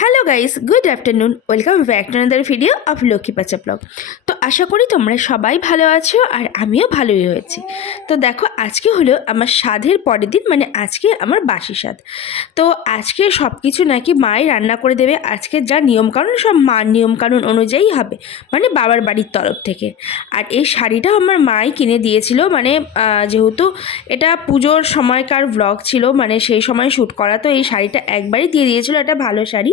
Hello guys good afternoon welcome back to another video of Lakshmi Pacha blog তো আশা করি তোমরা সবাই ভালো আছো আর আমিও ভালোই হয়েছি তো দেখো, আজকে হলো আমার স্বাদের পরের দিন মানে আজকে আমার বাসি স্বাদ। তো আজকে সব কিছু নাকি মাই রান্না করে দেবে। আজকে যা নিয়মকানুন, সব মার নিয়মকানুন অনুযায়ী হবে মানে বাবার বাড়ির তরফ থেকে। আর এই শাড়িটা আমার মাই কিনে দিয়েছিল মানে যেহেতু এটা পুজোর সময়কার ব্লগ ছিল মানে সেই সময় শ্যুট করা, তো এই শাড়িটা একবারই দিয়ে দিয়েছিল এটা ভালো শাড়ি।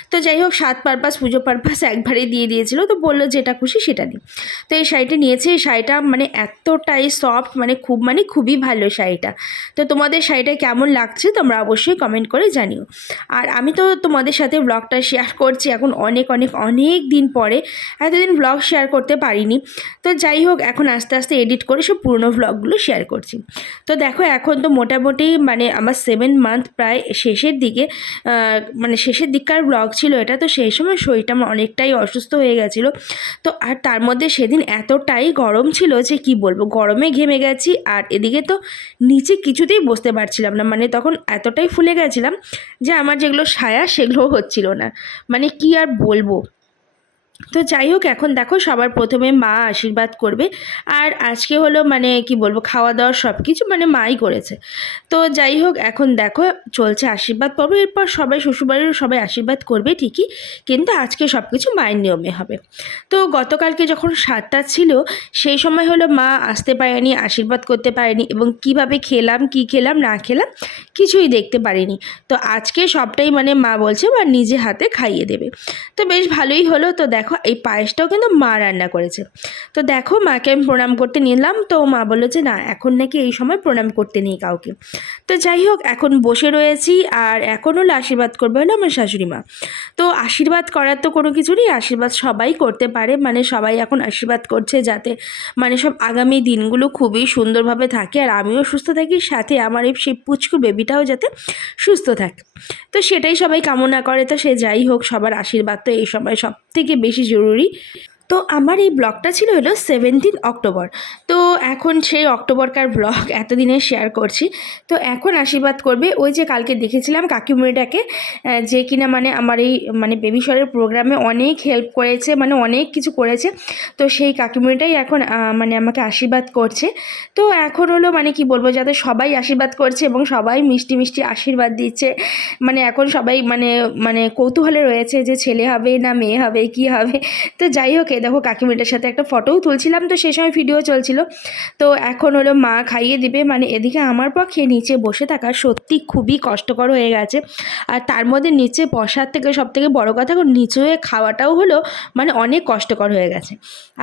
তো যাই হোক, সাত পারপাস পুজো পারপাস একবারেই দিয়ে দিয়েছিল। তো বলল, যেটা খুশি সেটা নিই তো এই শাড়িটা নিয়েছে। এই শাড়িটা মানে এতটাই সফট মানে খুব মানে খুবই ভালো শাড়িটা। তো তোমাদের শাড়িটা কেমন লাগছে তোমরা অবশ্যই কমেন্ট করে জানিও। আর আমি তো তোমাদের সাথে ব্লগটা শেয়ার করছি এখন অনেক অনেক অনেক দিন পরে। এতদিন ব্লগ শেয়ার করতে পারিনি। তো যাই হোক, এখন আস্তে আস্তে এডিট করে সব পুরনো ব্লগগুলো শেয়ার করছি। তো দেখো, এখন তো মোটামুটি মানে আমার সেভেন মান্থ প্রায় শেষের দিকে মানে শেষের দিককার ব্লগ ছিল এটা, তো সেই সময় শরীরটা আমার অনেকটাই অসুস্থ হয়ে গেছিল। তো আর তার মধ্যে সেদিন এতটাই গরম ছিল যে কি বলব, গরমে ঘেমে গেছি আর এদিকে তো নিচে কিছুতেই বসতে পারছিলাম না। মানে তখন এতটাই ফুলে গেছিলাম যে আমার যেগুলো সায়া সেগুলোও হচ্ছিল না। মানে কি আর বলব? তো যাই হোক, এখন দেখো সবার প্রথমে মা আশীর্বাদ করবে। আর আজকে হলো মানে কি বলব খাওয়া দাওয়া সব কিছু মানে মাই করেছে। তো যাই হোক, এখন দেখো চলছে আশীর্বাদ পর্ব। এরপর সবাই শ্বশুরবাড়ির সবাই আশীর্বাদ করবে ঠিকই, কিন্তু আজকে সব কিছু মায়ের নিয়মে হবে। তো গতকালকে যখন সাতটা ছিল, সেই সময় হলো মা আসতে পারেনি, আশীর্বাদ করতে পারেনি এবং কীভাবে খেলাম, কি খেলাম, না খেলাম কিছুই দেখতে পারিনি। তো আজকে সবটাই মানে মা বলছে মা নিজে হাতে খাইয়ে দেবে। তো বেশ ভালোই হলো। তো দেখো এই পায়েসটাও কিন্তু মা রান্না করেছে। তো দেখো, মাকে আমি প্রণাম করতে নিলাম তো মা বলল যে, না, এখন নাকি এই সময় প্রণাম করতে নেই কাউকে। তো যাই হোক, এখন বসে রয়েছি আর এখন হলো আশীর্বাদ করবে হলো আমার শাশুড়ি মা। তো আশীর্বাদ করার তো কোনো কিছু নেই, আশীর্বাদ সবাই করতে পারে। মানে সবাই এখন আশীর্বাদ করছে যাতে মানে সব আগামী দিনগুলো খুবই সুন্দরভাবে থাকে আর আমিও সুস্থ থাকি, সাথে আমার এই সেই পুচকু বেবিটাও যাতে সুস্থ থাকে। তো সেটাই সবাই কামনা করে। তো সে যাই হোক, সবার আশীর্বাদ তো এই সময় সব থেকে বেশি জরুরি তো আমার এই ব্লগটা ছিল হলো সেভেন্টিন অক্টোবর তো এখন সেই অক্টোবরকার ব্লগ এতদিনে শেয়ার করছি। তো এখন আশীর্বাদ করবে ওই যে কালকে দেখেছিলাম কাকিমুড়িটাকে আহ, যে কিনা মানে আমার এই মানে বেবি শরের প্রোগ্রামে অনেক হেল্প করেছে মানে অনেক কিছু করেছে। তো সেই কাকিমুড়িটাই এখন মানে আমাকে আশীর্বাদ করছে। তো এখন হলো মানে কি বলব যাতে সবাই আশীর্বাদ করছে এবং সবাই মিষ্টি মিষ্টি আশীর্বাদ দিচ্ছে। মানে এখন সবাই মানে মানে কৌতূহলে রয়েছে যে ছেলে হবে না মেয়ে হবে কি হবে। তো যাই হোক দেখো কাকিমিটার সাথে একটা ফটোও তুলছিলাম, তো সেই সময় ভিডিও চলছিল। তো এখন হলো মা খাইয়ে দিবে মানে এদিকে আমার পক্ষে নিচে বসে থাকা সত্যি খুবই কষ্টকর হয়ে গেছে। আর তার মধ্যে নিচে বসার থেকে সব থেকে বড়ো কথা নিচে হয়ে খাওয়াটাও হলো মানে অনেক কষ্টকর হয়ে গেছে।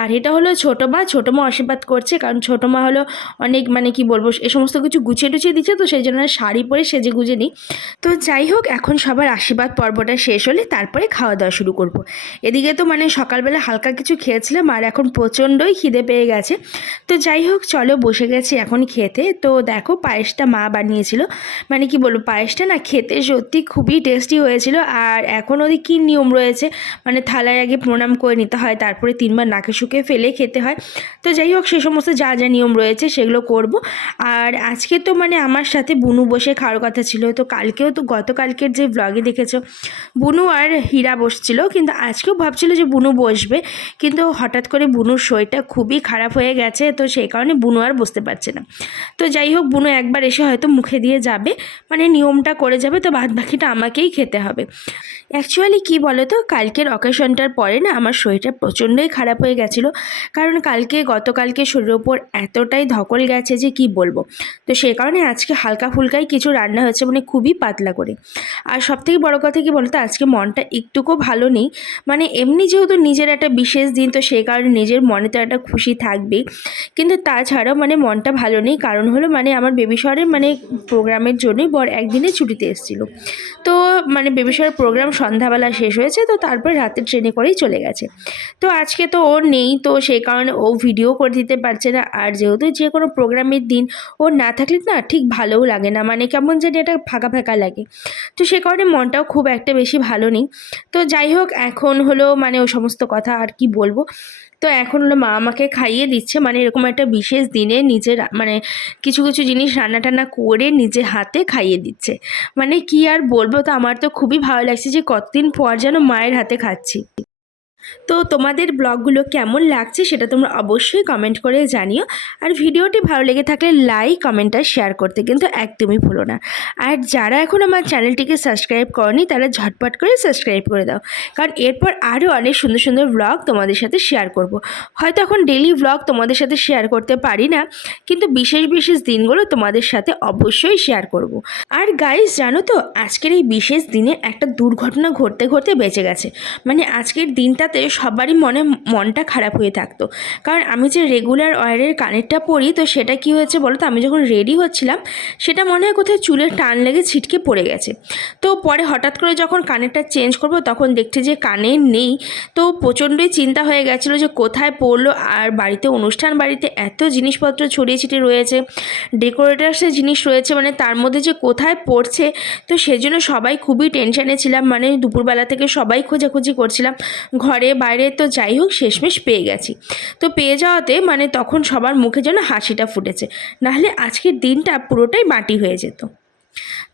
আর এটা হলো ছোটো মা ছোটো মা আশীর্বাদ করছে, কারণ ছোটো মা হলো অনেক মানে কি বলব, এ সমস্ত কিছু গুছিয়ে টুছিয়ে দিচ্ছে তো, সেই জন্য শাড়ি পরে সেজে গুজে নিই। তো যাই হোক, এখন সবার আশীর্বাদ পর্বটা শেষ হলে তারপরে খাওয়া দাওয়া শুরু করব। এদিকে তো মানে সকালবেলা হালকা কিছু খেয়েছিলাম আর এখন প্রচণ্ডই খিদে পেয়ে গেছে। তো যাই হোক, চলো বসে গেছি এখন খেতে। তো দেখো পায়েসটা মা বানিয়েছিল। মানে কি বলব, পায়েসটা না খেতে সত্যি খুবই টেস্টি হয়েছিল। আর এখন ওদের কী নিয়ম রয়েছে? মানে থালায় আগে প্রণাম করে নিতে হয়, তারপরে তিনবার নাকে শুকে ফেলে খেতে হয়। তো যাই হোক, সে সমস্ত যা যা নিয়ম রয়েছে সেগুলো করব। আর আজকে তো মানে আমার সাথে বুনু বসে খাওয়ার কথা ছিল। তো কালকেও তো গতকালকের যে ব্লগে দেখেছ, বুনু আর হীরা বসছিল। কিন্তু আজকেও ভাবছিল যে বুনু বসবে। কিন্তু হঠাৎ করে বুনুর শরীরটা খুবই খারাপ হয়ে গেছে, তো সেই কারণে বুনু আর বসতে পারছে না। তো যাই হোক, বুনু একবার এসে হয়তো মুখে দিয়ে যাবে মানে নিয়মটা করে যাবে, তো বাদ বাকিটা আমাকেই খেতে হবে। অ্যাকচুয়ালি কি বলো তো কালকের অকেশনটার পরে না আমার শরীরটা প্রচণ্ডই খারাপ হয়ে গেছিল, কারণ কালকে, গতকালকে শরীরের ওপর এতটাই ধকল গেছে যে কি বলব। তো সেই কারণে আজকে হালকা ফুলকাই কিছু রান্না হয়েছে মানে খুবই পাতলা করে। আর সবথেকে বড় কথা কি বলতো, আজকে মনটা একটুকু ভালো নেই মানে এমনি যেহেতু নিজের একটা বিশেষ দিন তো সেই কারণে নিজের মনে তো একটা খুশি থাকবেই। কিন্তু তাছাড়াও মানে মনটা ভালো নেই, কারণ হলো মানে আমার বেবি শহরের মানে প্রোগ্রামের জন্যই বর একদিনে ছুটিতে এসেছিল। তো মানে বেবি শহরের প্রোগ্রাম সন্ধ্যাবেলা শেষ হয়েছে, তো তারপর রাতের ট্রেনে করেই চলে গেছে। তো আজকে তো ও নেই, তো সেই কারণে ও ভিডিও করে দিতে পারছে না। আর যেহেতু যে কোনো প্রোগ্রামের দিন ও না থাকলে না ঠিক ভালোও লাগে না মানে কেমন যেন এটা ফাঁকা ফাঁকা লাগে। তো সে কারণে মনটাও খুব একটা বেশি ভালো নেই। তো যাই হোক, এখন হলো মানে ও সমস্ত কথা আর কি বলব। তো এখন হলো মা আমাকে খাইয়ে দিচ্ছে মানে এরকম একটা বিশেষ দিনে নিজের মানে কিছু কিছু জিনিস রান্না টান্না করে নিজে হাতে খাইয়ে দিচ্ছে। মানে কি আর বলব, তো আমার তো খুবই ভালো লাগছে যে কতদিন পর যেন মায়ের হাতে খাচ্ছি। তো তোমাদের ব্লগগুলো কেমন লাগছে সেটা তোমরা অবশ্যই কমেন্ট করে জানিও আর ভিডিওটি ভালো লেগে থাকলে লাইক কমেন্ট আর শেয়ার করতে কিন্তু একদমই ভুলো না আর যারা এখন আমার চ্যানেলটিকে সাবস্ক্রাইব করনি, তারা ঝটপট করে সাবস্ক্রাইব করে দাও কারণ এরপর আরও অনেক সুন্দর সুন্দর ব্লগ তোমাদের সাথে শেয়ার করব। হয়তো এখন ডেলি ব্লগ তোমাদের সাথে শেয়ার করতে পারি না, কিন্তু বিশেষ বিশেষ দিনগুলো তোমাদের সাথে অবশ্যই শেয়ার করব। আর গাইস জানো তো, আজকের এই বিশেষ দিনে একটা দুর্ঘটনা ঘটতে ঘটতে বেঁচে গেছে মানে আজকের দিনটাতে সবারই মনে মনটা খারাপ হয়ে থাকতো। কারণ আমি যে রেগুলার ওয়ারের কানেরটা পরি, তো সেটা কি হয়েছে বলো তো আমি যখন রেডি হচ্ছিলাম, সেটা মনে হয় কোথায় চুলে টান লেগে ছিটকে পড়ে গেছে। তো পরে হঠাৎ করে যখন কানেরটা চেঞ্জ করব, তখন দেখছি যে কানে নেই। তো প্রচণ্ডই চিন্তা হয়ে গেছিল যে কোথায় পড়ল? আর বাড়িতে অনুষ্ঠান, বাড়িতে এত জিনিসপত্র ছড়িয়ে ছিটিয়ে রয়েছে ডেকোরেটার্সের জিনিস রয়েছে মানে তার মধ্যে যে কোথায় পড়ছে? তো সেজন্য সবাই খুবই টেনশানে ছিলাম। মানে দুপুরবেলা থেকে সবাই খোঁজাখুঁজি করছিলাম। ঘরে বাইরে তো যাই হোক, শেষমেশ পেয়ে গেছি। তো পেয়ে যাওয়াতে মানে তখন সবার মুখে যেন হাসিটা ফুটেছে। নাহলে আজকের দিনটা পুরোটাই মাটি হয়ে যেত।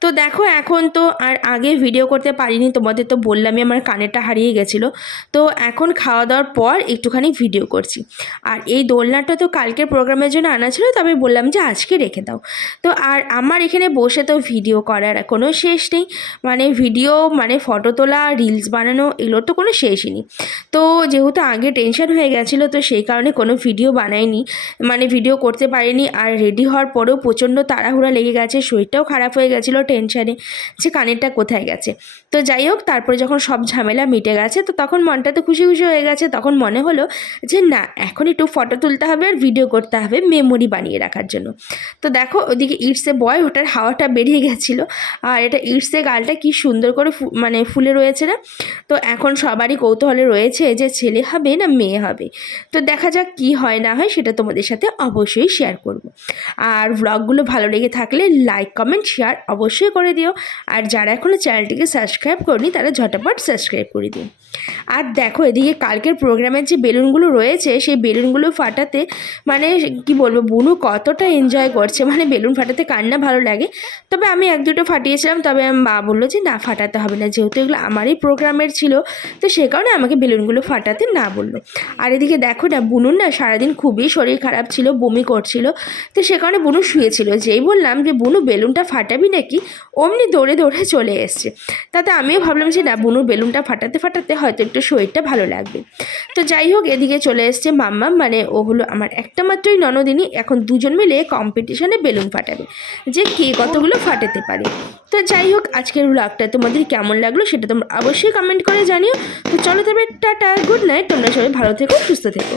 তো দেখো এখন তো আর আগে ভিডিও করতে পারিনি, তোমাদের তো বললামই আমার কানেরটা হারিয়ে গেছিল। তো এখন খাওয়া দাওয়ার পর একটুখানি ভিডিও করছি। আর এই দোলনাটা তো কালকের প্রোগ্রামের জন্য আনা ছিল তবে বললাম যে আজকে রেখে দাও। তো আর আমার এখানে বসে তো ভিডিও করার কোনো শেষ নেই। মানে ভিডিও মানে ফটো তোলা রিলস বানানো, এগুলোর তো কোনো শেষই নেই। তো যেহেতু আগে টেনশন হয়ে গেছিল, তো সেই কারণে কোনো ভিডিও বানাইনি। মানে ভিডিও করতে পারিনি, আর রেডি হওয়ার পরেও প্রচণ্ড তাড়াহুড়া লেগে গেছে, শরীরটাও খারাপ হয়ে গেছিল টেনশানে যে কানেরটা কোথায় গেছে। তো যাই হোক, তারপরে যখন সব ঝামেলা মিটে গেছে, তো তখন মনটা তো খুশি খুশি হয়ে গেছে। তখন মনে হলো যে না, এখন একটু ফটো তুলতে হবে আর ভিডিও করতে হবে মেমোরি বানিয়ে রাখার জন্য। তো দেখো, ওদিকে ইটসে বয় ওটার হাওয়াটা বেরিয়ে গেছিল। আর এটা ইটসে গালটা কি সুন্দর করে মানে ফুলে রয়েছে না? তো এখন সবারই কৌতূহলে রয়েছে যে ছেলে হবে না মেয়ে হবে? তো দেখা যাক কি হয় না হয়, সেটা তোমাদের সাথে অবশ্যই শেয়ার করব। আর ব্লগগুলো ভালো লেগে থাকলে লাইক কমেন্ট শেয়ার অবশ্যই করে দিও। আর যারা এখনও চ্যানেলটিকে সাবস্ক্রাইব করনি, তারা ঝটাপট সাবস্ক্রাইব করে দিও। আর দেখো, এদিকে কালকের প্রোগ্রামের যে বেলুনগুলো রয়েছে, সেই বেলুনগুলো ফাটাতে মানে কি বলব, বুনু কতটা এনজয় করছে। মানে বেলুন ফাটাতে কার না ভালো লাগে। তবে আমি এক দুটো ফাটিয়েছিলাম, তবে মা বলল যে, না, ফাটাতে হবে না। যেহেতু এগুলো আমারই প্রোগ্রামের ছিল, তো সে কারণে আমাকে বেলুনগুলো ফাটাতে না বলল। আর এদিকে দেখো না, বুনুর না সারাদিন খুবই শরীর খারাপ ছিল, বমি করছিল, তো সে কারণে বুনু শুয়েছিল। যেই বললাম যে, বুনু, বেলুনটা ফাটাবি নাকি অমনি দৌড়ে দৌড়ে চলে এসছে। তাতে আমিও ভাবলাম যে না বুনুর বেলুনটা ফাটাতে ফাটাতে হয়তো একটু শরীরটা ভালো লাগবে। তো যাই হোক, এদিকে চলে এসছে মাম্মা মানে ও হলো আমার একটা মাত্রই ননদিনী। এখন দুজন মিলে কম্পিটিশনে বেলুন ফাটাবে। যে কে কতগুলো ফাটাতে পারে। তো যাই হোক, আজকের ব্লগটা তোমাদের কেমন লাগল সেটা তোমরা অবশ্যই কমেন্ট করে জানিও। তো চলো তবে টাটা গুড নাইট তোমরা সবাই ভালো থেকো, সুস্থ থেকো।